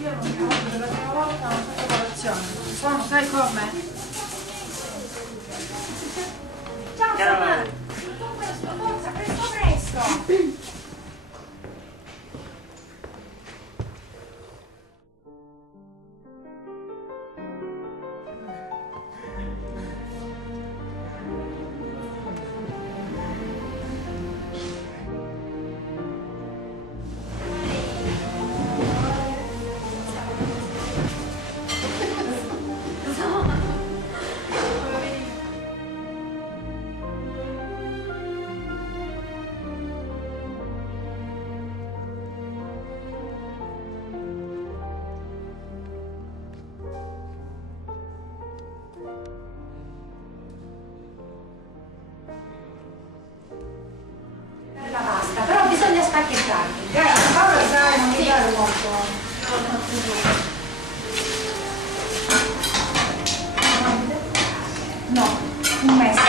Io l'unica volta, per la prima volta non faccio colazione. Sono, sai come? Ciao Samara! Forza, presto presto! La pasta, però bisogna spacchettare. Paola sai, non mi dare molto. No, un mese.